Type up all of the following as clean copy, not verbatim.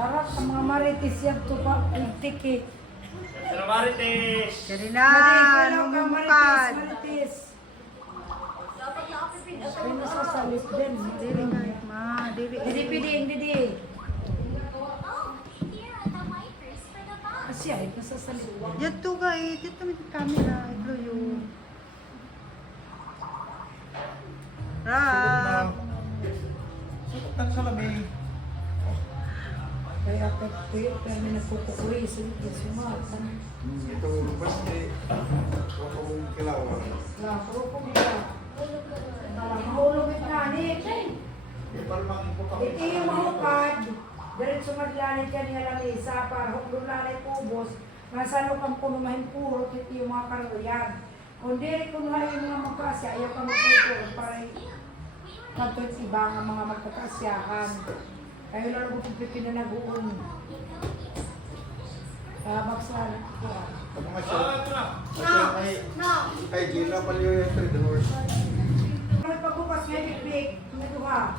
Harap sa mga marites yan to pa, tiki. Pero Marites! Karina, lumumukad. Marites. Ay, nasasalit din. Dili nga, ma. Dili. Didi, piding, didi. Asya, ay, nasasalit. Yan to guys. Dito may camera. Iblo yun. Rap. Sukutan sa lamig. Kaya kaya may nagpupukuwi, sumatan. Ito lumabas eh. Huwag kong kilawa. Puro ko nila. Mahulungit na, Nick. Ito yung mahukad. Diretso madlanit ka niya lang isa para huklunanay kubos. Masano kang punumahin puro, ito yung mga karoyan. Kung diri ko na yung mga magkasya, ayaw ka magputol para matod iba ang mga magkakasyahan. Kayo lang mo pipipin na nag-uun. Magsala ko. Kay Gina pala yung entry doors. May pagbukas nga big-big, naduha.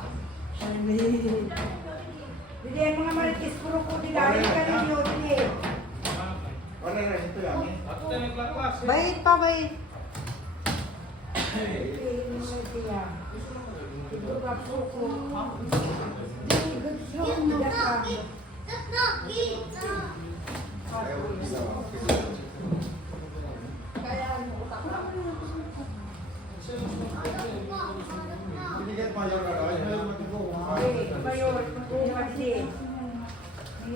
Hindi ang mga marites, puro ko nila. Hindi ka ninyo, hindi. Ano na ito yan? Bait pa, bait. Ito ka po ko. Hindi ka. Binigyan mayor na rin. Mayor, magkuha din.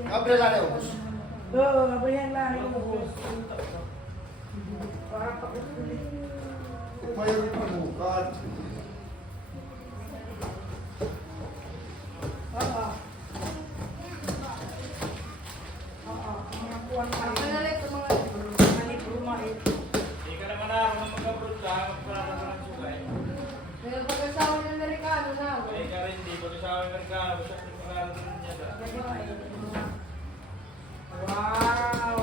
Abre lang yung bus. Oo, mabayan lang yung bus. Para pakutulit. Mayor yung pagbukat. Oo. Oo, mga kuwan ka. Manalit ko mga rumait. Hindi ka naman ako na mag-abroad ka. Magparada ka ng sugay. Pero pag-asawa ng Amerikano na. Hindi ka rin, hindi. Pag-asawa ng Amerikano, siya yung pangalan niya. Wow!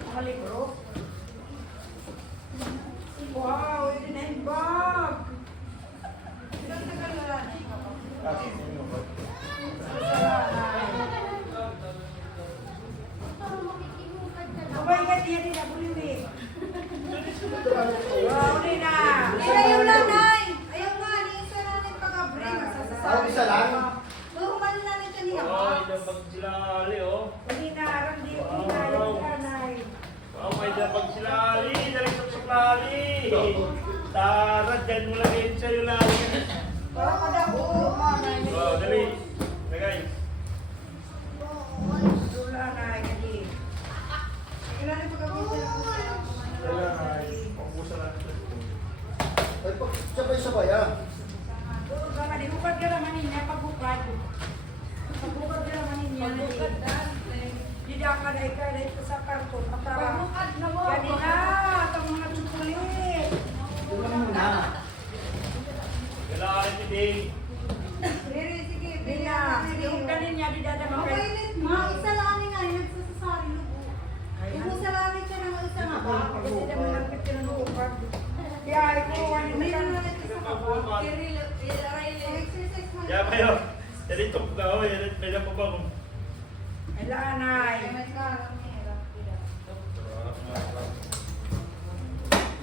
Mga libro. Wow! Ito na yung bag! Ilang tagal na lang? Abay ka diyan din ako liwi. Wow, Nina! Ayaw nanay! Ayaw nga, ni isa natin pag-abring. Ano isa lang? Normal na nito niya. Oh, yung pag sila ali, oh. Nina, randi, Nina, yung kanay. Oh, may pag sila ali, dalit sa plali. Tara, dyan mo lang yun sa'yo lang. Para kadako, manay. Oh, dali. Lagay. Dula na, hindi. Ilan yung pag-abring ko sa'yo? Kailangan, pangbusa lang. Ay, sabay-sabay, ah. Baka di bukad ka naman niya, pagbukad. Pagbukad ka naman niya. Pagbukad na. Hindi ka na ito sa karton. Pagbukad na mo. Yan na, itong mga tsukulit. Tulang muna. Kailangan ni Ding. Riri, sige, Nina, yung kanin niya, di dadama kayo. Mapailit ma, isa lang nga, nagsasasari lubo. Yung isa lang siya ng isa nga ba? Kasi naman ang pitin ng bukad. Kaya ito, ano Hindi na naman natin sa kapag. Exercise mo. Ya, kayo. Jadi top na, oh. Yan, may napabang. Kailangan ay.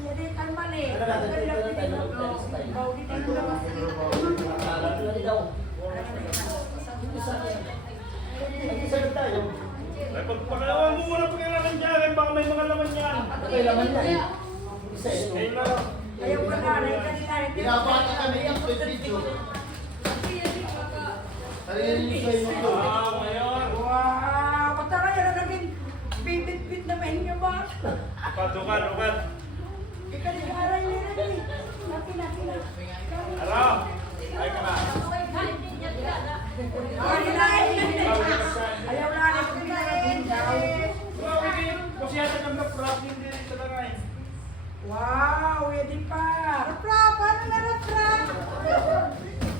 Jadi kalman eh. Bau di dalam. Ay, pagpakalawan mo muna pagkailangan dyan. Baka may mga laman yan. Kailangan yan. Isa ito. Kailangan. Ayaw ka na, ayaw ka na. Pinapakita kami ang video. Sarili niyo sa inyo to. Ah, ngayon. Wow, patara yan na naging bibit-bit na mahinga ba? Patukan, ukat. Ikaw di aray na rin eh. Laki. Araw. Ay ka na. Ayaw na rin kung pinagagawin daw. Wow, hindi. Kasi yata kang na-problem din sa langay. Wow, yun pa. Rapra, paano na rapra?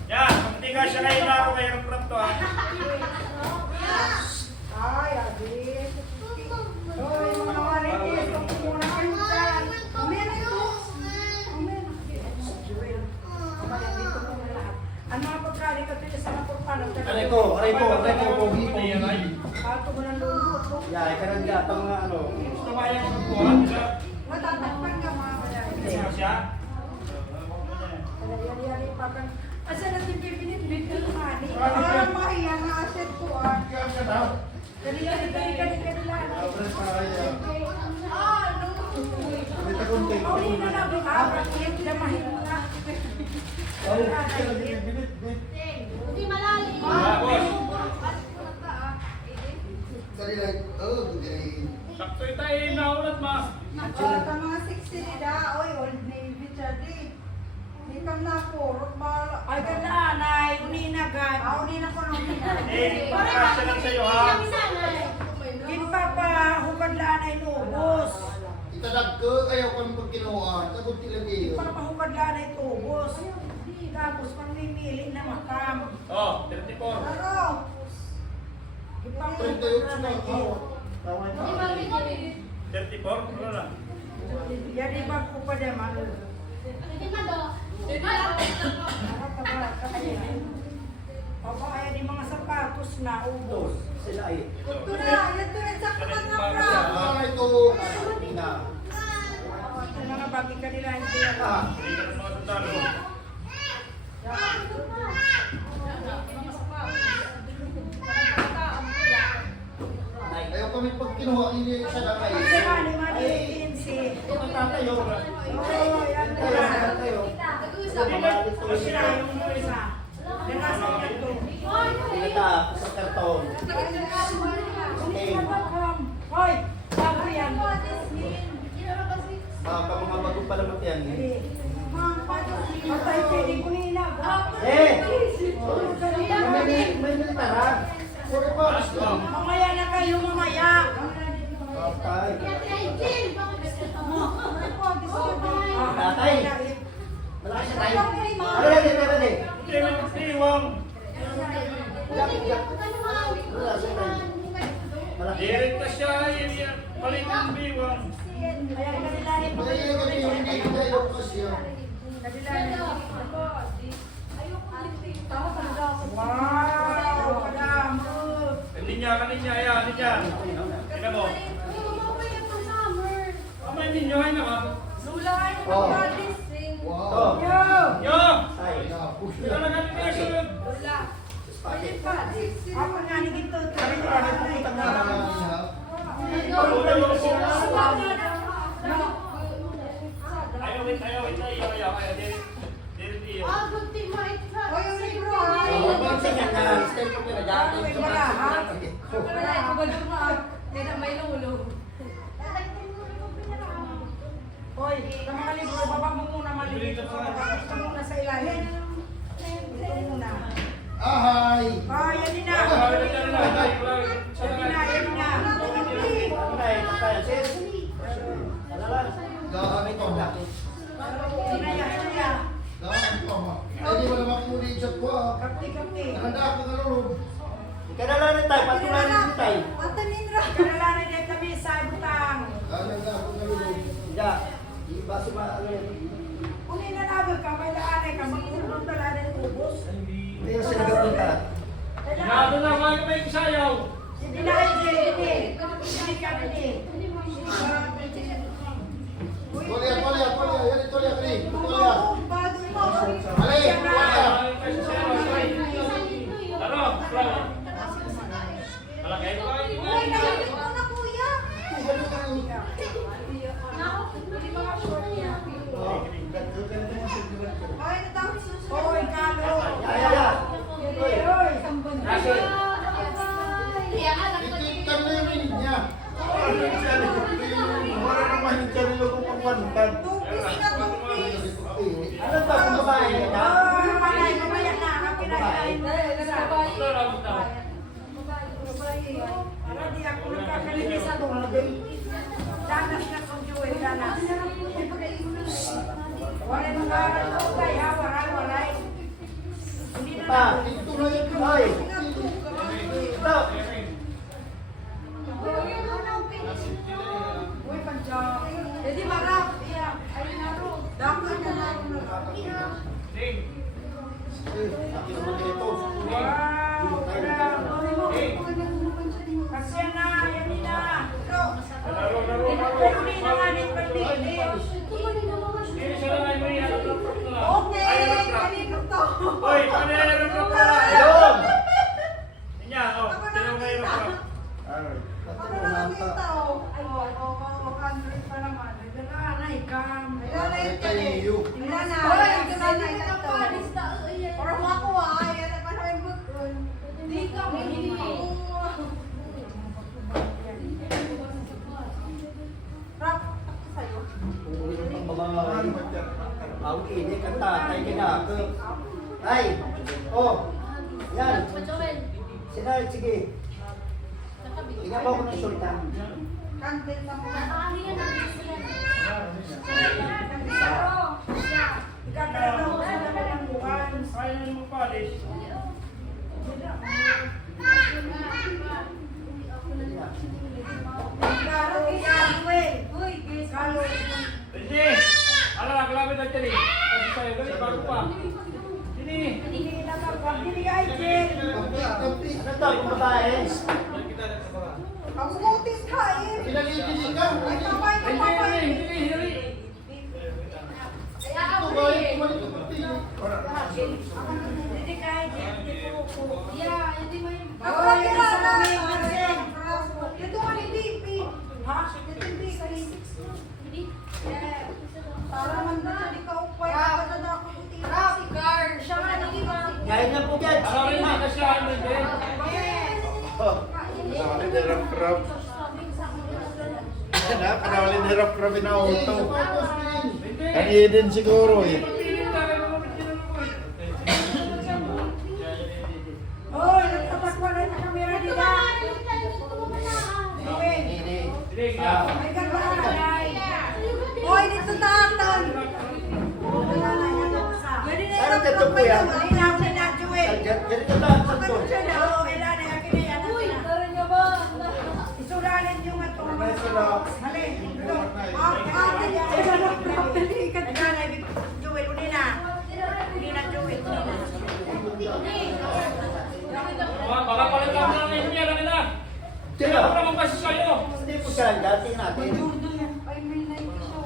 Yan, hindi ka siya ngayon ako may rap to, ha. Ay, abis. Oh, yung mga marites, kung muna kayo dyan. Amen ito. Amen. Kapag dito mo na Aray ko, pogi. Pato mo ng luluto. Ya, ikarang gata mga ano. Gusto kaya ko magbuhat, di ba? Matatakpan ka mga kaya. Gusto siya? Yari-yari pa kang... Asa natin pipinit-bit ka lumani? Ah, maya nga asset ko ah. Yari-yari kanila. Pauli na lang, apat yung damahin mo na. Hindi malalim. Ah, boss. Sakto tayo naulat, ma. Sa mga 60 nila, oy, Old Navy, Chadi. Hindi ka na purot, bala. Ay, kananay, uninagan. Unina ko nung Eh, pakasya lang sa'yo, ha? Ginpapahukad lanay lubos. Itadag ko, ayaw ko ng pagkinuha. Tagot tilagay. Ginpapahukad lanay tubos. Tapos mamimili na makam. Oh, 34. Ano? Ginpapahukad 38 lanay na. tubos. 34? Ano na? Yan iba ko pa naman. Kaya di mga sapatos na ubos. Sila ay. Ito na, ito na, sakto ka nga, bra. Ah, ito. Na. Ito na nga bagi ka nila hindi yan. Ah. Hindi ka ng mga sundalo. Ayaw kami pag kinuha, hindi siya lang ay. Kasi mali si. Ito tatayo. Oo, yan na. Tatayo. Kasi na yung isa. Nanasan niya to. Pinata sa karton. Okay. Hoy, bago yan. Pag mga bagong palamat yan. Patay pwede ko hinag. Eh! May nilitara. Sorry po. Mamaya na kayo, mamaya. Patay. Tatay. Malaki siya tayo. Ano yan? Ano yan? Hindi, may pagtiwang. Wala siya tayo. Malaki. Direct na siya. Balik ng biwang. Kaya kanila ni Kaya kami hindi tayo kasi yun. Wow, kadamo. Hindi niya, ayan, hindi niya. Tingnan mo. May ninyo, ay naman. Oh. Oh. Yo! Yo! Ay. Ito na ganun niya sunod. Ako nga ni Gito. Ayaw, wait, ayaw. Direct iyo. Oy, yung libro ah. Hoy, sa mga libro, baba mo muna maliit. Ito muna sa ilalim. Ito muna. Ahay. Oh, yan din na. Ayaw, yan na. Yan din na, yan din na. Gaan ito. Yan na, yan na. Gaan ito. Hindi mo naman muli yung chat ko ah. Kapti-kapti. Nakanda ako ng lulog. Ikanalanan tayo, patulanin tayo. Atanindra. Karalanan din kami sa butang. Nakanda ako ng lulog. Hindi. Iba si mga Kung inanagag ka, may laanay ka, magulong talaga ng ubos. Hindi yung sinagapunta. Nado na, may kusayaw. Hindi na kayo hindi. Hindi kami ni. Tolya. Yan yung tolya, Kri. Tolya. Bago mo. Ali, tolya. Ano? Malaki. Uy, nalagyan mo na kuya. Ay, natapos susunod. Hoy, kalo. Ya. Hoy. Kasi, Itikan na yung minit niya. Wala naman yung charilo kung pagpantag. Tupis na tupis. Ano ba kung babae ka? Oh, mamaya na. Ang kinakain mo. ito lang ito. Para di ako nagkakalinis sa tubig. Danas na kong Joel, danas. Wala nang aral ko kaya, waray. Hindi na Pa, lang. ito na yung Ay. Ito. Uy, pagjaw. Hindi marap. Iya, ay naro. Dapat na lang. Ding. Akin naman ito. Wow. Kasi na, yan na. Laro. Pero di na nga din pagpili. Hindi siya lang ay may harap ng prop na. Okay, Ay, harap na. kanino to? Hoy, ano yung harap ng prop? Ayun! Niya, oh. Sino may harap prop? Ano naman kita, oh? Oh, 100 pa naman. Wala na, ikam. Ilan na yun yan eh? Ilan na? Hoy, Ilan ang na ganda ito? na palis na. Parang ako ah, yan ang parang bukod. Di ka Rap, ako sa'yo. Ang ini kanta, tay kinaka. Ay! Oh! Yan! Sina, sige. Tingnan mo ako ng sultan. Candle na mo. Ikakalaw ko sa naman ang buwan. Kaya na yung palis. Kalo, Samuel. Kalo. Hindi! Ano na, kalapit na dyan eh. Kasi sa'yo, gali, bago pa. Sini! Hindi na kapag ay Jen. Ano to, kumakain? Ang butis ka eh. Ay, kamay ka pa pa eh. Hindi! Hindi ka ay Jen. Ako lang kilala. Ito nga ni DP. Ha? Ito yung DP. Para man na siya di ka upay. Para na ako uti. Siya nga ni DP. Ngayon na po yan. Ano rin na kasi ano din? Panawalin hirap grabe na auto. Hindi! Kanya din siguro eh. Pagpilit na rin mga pitin mo eh. Hoy, nagtatakwa na sa kamera nila. Joel. Hindi. Hindi, ginagawa. Ay, gagawin. Hoy, dito tatan. Wala na yan ako sa. Ano dito po yan? Ay, nauna na, Joel. Ganito lang, santo. Oo, ilan na, akin na yan. Isulanin yung ito. Halin, ito. Ate, Joel, uli na. Uli na, Joel, uli na. Baka palit lang na ngayon niya, laki na. Sino? Ako naman kasi sa'yo. Hindi po siya, dati natin. Ay, may nike siya.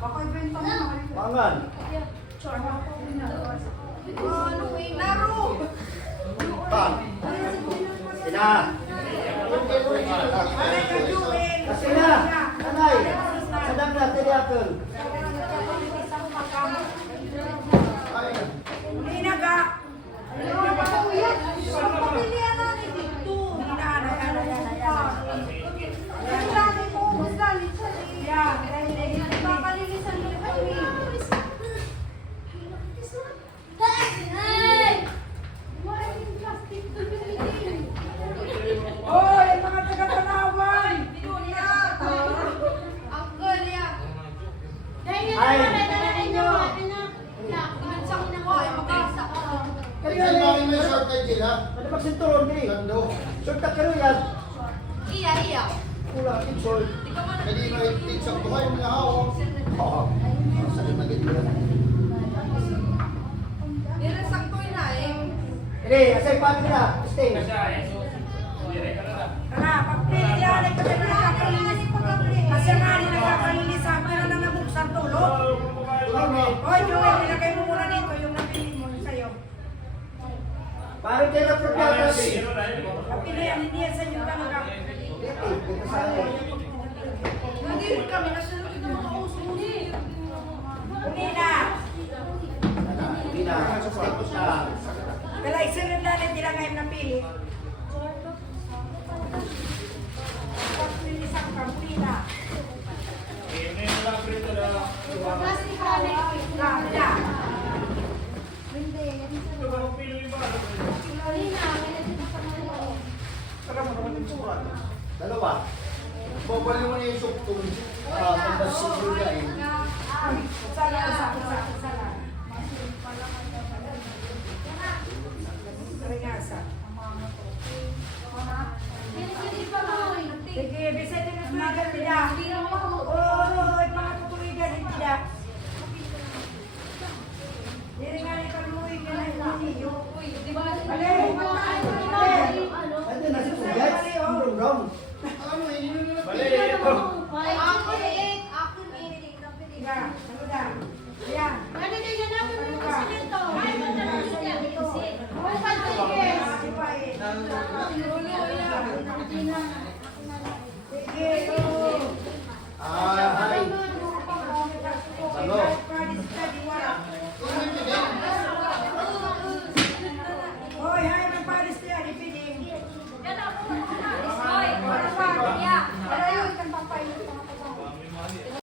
Baka ibenta mo na. Mangan. Ano eh, laro. Pa. Sina. Halin ka, Joel. Sina. Nanay. Sadang natin yapon. Uli na ka. Kuya, ang pamilya na ni dito. Uli na, ayan. Ang dami mo, mas dali siya eh. Yan. Kakalinisan mo kami. Hoy, mga taga-tanawan. Kaya lang may short tayo sila. Ano ba sinturon ni? Short ka karo yan. Kulang ating short. Kadi may pizza buhay mga hawak. Oo. Sakit na ganito yan. Hindi, asay pa nila. Stay. Kasi ay, so, dire ka na lang. Tara, pagpili yan. Ay, kami nakakalinis. Kasi nga, di nakakalinis. Sabi na lang nabuksan tulog. Hoy, Joel, ilagay mo muna dito yung napili mo sa'yo. Parang kayo na problema. Napili yan, hindi yan sa inyo talaga. Hindi kami nasunod ng mga uso mo. Uli na. Hindi na. Tapos na. Kala isunod na rin nila ngayon napili. Pagpili sa kamuli na. Ini na lang prito na. Wala. Ito ba ang pilo yung ba? Tara mo naman yung tsura. Dalawa. Babali mo na yung suktong. Pagbasiguro ka eh. Sana. Ringasa. Sige, oh. Ay,